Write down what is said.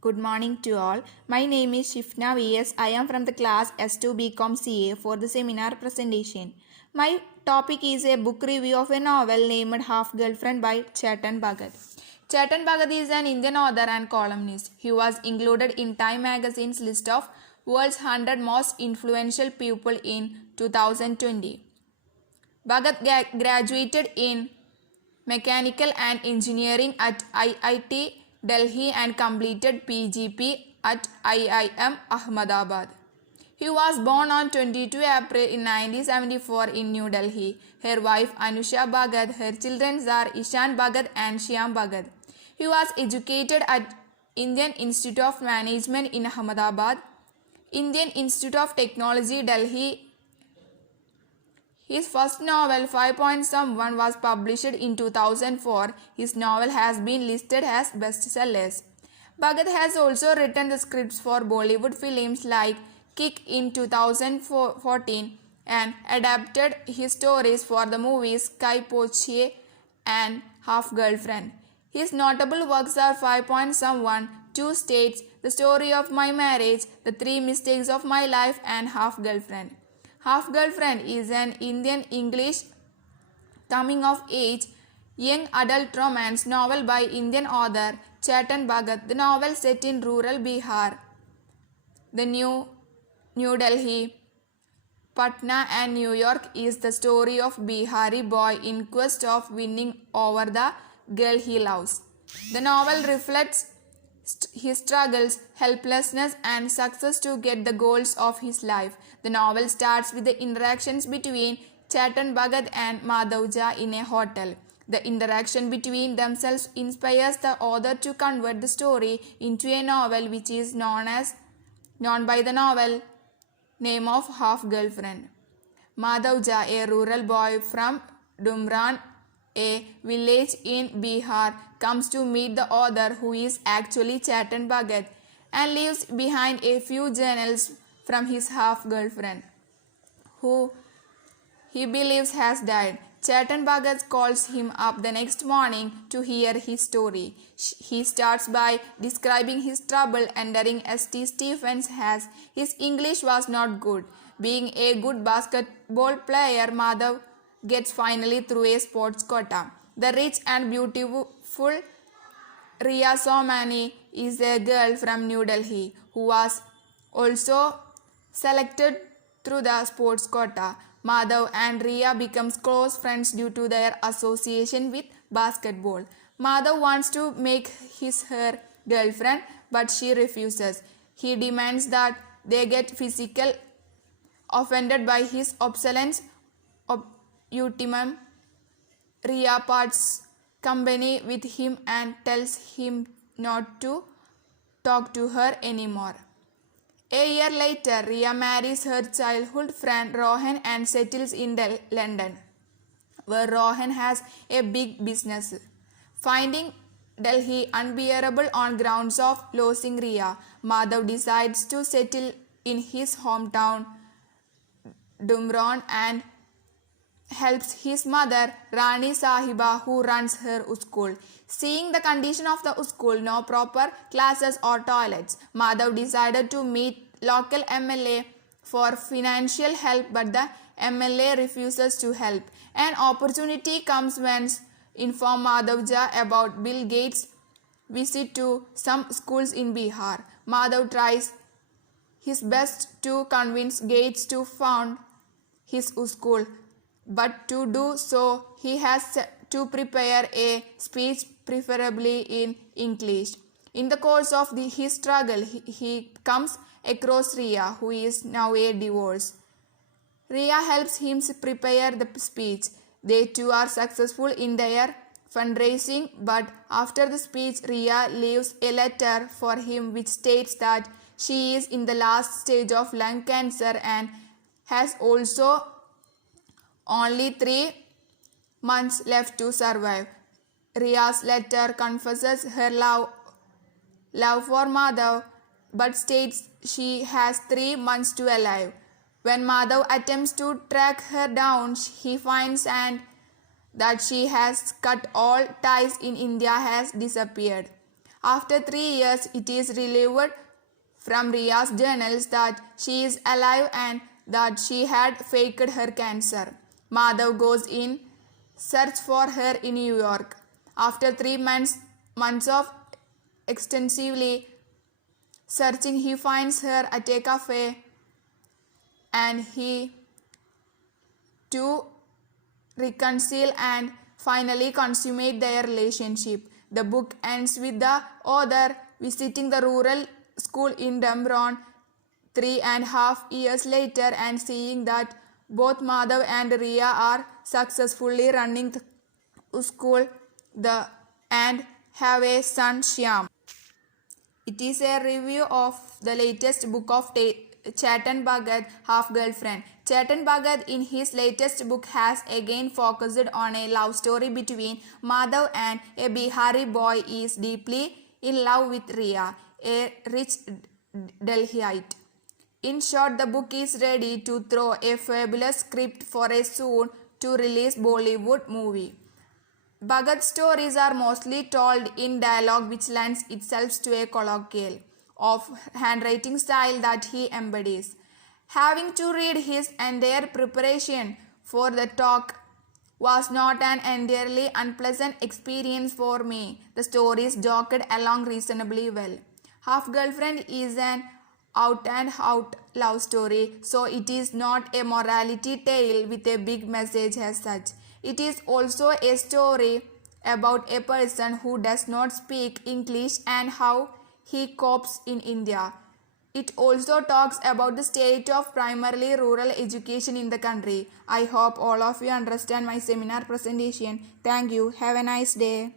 Good morning to all. My name is Shifna VS. I am from the class S2 BCom CA for the seminar presentation. My topic is a book review of a novel named Half Girlfriend by Chetan Bhagat. Chetan Bhagat is an Indian author and columnist. He was included in Time magazine's list of world's 100 most influential people in 2020. Bhagat graduated in Mechanical and Engineering at IIT Delhi and completed PGP at IIM Ahmedabad. He was born on 22 April in 1974 in New Delhi. Her wife Anusha Bhagat, her children are Ishan Bhagat and Shyam Bhagat. He was educated at Indian Institute of Management in Ahmedabad, Indian Institute of Technology Delhi. His first novel, 5. was published in 2004. His novel has been listed as bestsellers. Bhagat has also written the scripts for Bollywood films like Kick in 2014 and adapted his stories for the movies Kai Poche and Half Girlfriend. His notable works are 5. 2 States, The Story of My Marriage, The 3 Mistakes of My Life and Half Girlfriend. Half Girlfriend is an Indian English coming of age young adult romance novel by Indian author Chetan Bhagat. The novel set in rural Bihar, the New Delhi, Patna and New York is the story of Bihari boy in quest of winning over the girl he loves. The novel reflects his struggles, helplessness and success to get the goals of his life. The novel starts with the interactions between Chetan Bhagat and Madhav Jha in a hotel. The interaction between themselves inspires the author to convert the story into a novel which is known by the novel name of Half Girlfriend. Madhav Jha, a rural boy from Dumran, a village in Bihar, comes to meet the author who is actually Chetan Bhagat and leaves behind a few journals from his half-girlfriend, who he believes has died. Chetan Bhagat calls him up the next morning to hear his story. He starts by describing his trouble entering St. Stephen's as his English was not good. Being a good basketball player, Madhav gets finally through a sports quota. The rich and beautiful Riya Somani is a girl from New Delhi who was also selected through the sports quota. Madhav and Riya becomes close friends due to their association with basketball. Madhav wants to make her girlfriend, but she refuses. He demands that they get physical offended by his obsolescence ultimum. Riya parts company with him and tells him not to talk to her anymore. A year later, Riya marries her childhood friend Rohan and settles in London, where Rohan has a big business. Finding Delhi unbearable on grounds of losing Riya, Madhav decides to settle in his hometown Dumran and helps his mother Rani Sahiba, who runs her school. Seeing the condition of the school, no proper classes or toilets, Madhav decided to meet local MLA for financial help, but the MLA refuses to help. An opportunity comes when inform Madhav Jha about Bill Gates' visit to some schools in Bihar. Madhav tries his best to convince Gates to found his school, but to do so he has to prepare a speech preferably in English. In the course of his struggle, he comes across Riya, who is now a divorce. Riya helps him prepare the speech. They two are successful in their fundraising, but after the speech, Riya leaves a letter for him which states that she is in the last stage of lung cancer and has also only 3 months left to survive. Riya's letter confesses her love for Madhav, but states she has 3 months to alive. When Madhav attempts to track her down, he finds that she has cut all ties in India has disappeared. After 3 years, it is relieved from Ria's journals that she is alive and that she had faked her cancer. Madhav goes in search for her in New York. After 3 months of extensively searching, he finds her at a cafe and he two reconcile and finally consummate their relationship. The book ends with the author visiting the rural school in Dumbarton 3.5 years later and seeing that both Madhav and Ria are successfully running the school and have a son, Shyam. It is a review of the latest book of Chetan Bhagat, Half Girlfriend. Chetan Bhagat in his latest book has again focused on a love story between Madhav and a Bihari boy is deeply in love with Ria, a rich Delhiite. In short, the book is ready to throw a fabulous script for a soon-to-release Bollywood movie. Bhagat's stories are mostly told in dialogue which lends itself to a colloquial of handwriting style that he embodies. Having to read his entire preparation for the talk was not an entirely unpleasant experience for me. The stories jogged along reasonably well. Half Girlfriend is an out-and-out love story, so it is not a morality tale with a big message as such. It is also a story about a person who does not speak English and how he copes in India. It also talks about the state of primarily rural education in the country. I hope all of you understand my seminar presentation. Thank you. Have a nice day.